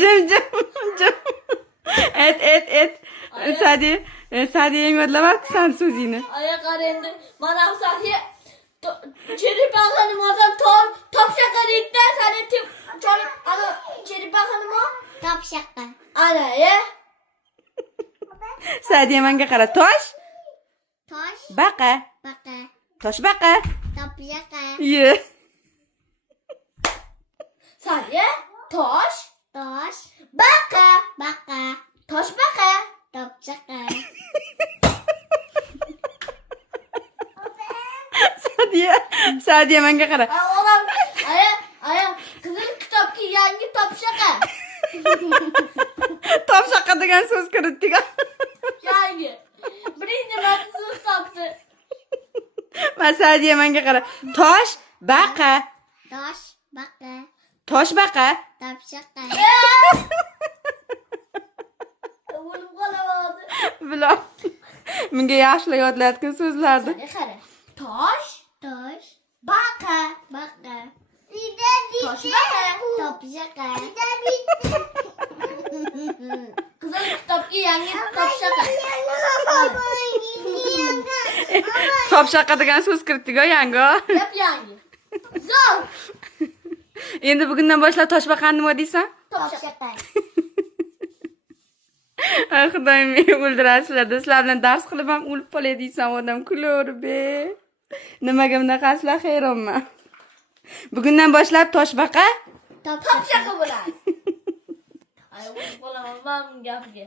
Jim. Et. Sadi yengotlamabdi san so'zingni. Aya qarangdi. Mana bu Sadiya Cheripaxanim odam topshaqa deydi-da, sani ana Cheripaxanim o? Topshaqa. Ana, Sadiya menga qara. Tosh. Tosh. Baqa. Baqa. Tosh baqa. Topshaqa. Ye. Sadiya tosh, Tosh. baqa, Baqa. tosh baqa. Topshaqa. Sadiya menga qara. Olam, aya qizil kitobga yangi topshaqa. Topshaqa degan so'z kiritdik. Yangi. Birinchi marta so'z topdi. Men Sadiya menga qara. Tosh baqa. Tosh. Baqa. Tosh baqa. Topshaqa. O'lib qoladi. Bilaman. Menga yaxshi yodlatgan so'zlardi. Qara. Tosh, Tosh. baqa, Baqa. tosh baqa. Topshaqa. Qizil kitobga yangi topshaqa. Topshaqa degan so'z kiritdik yangi. Yap yangi. Zo'r. Endi bugundan boshlab toshbaqani nima deysan? Topshaqa. Ay xudoyim, meni o'ldirasizlar. Sizlar bilan dars qilib ham o'lib qolay deysan, odam kulur be. Nimaga bunaqasizlar hayronman. Bugundan boshlab toshbaqa Topshaqa bo'ladi. Ay, o'lib qolaman men gapiga.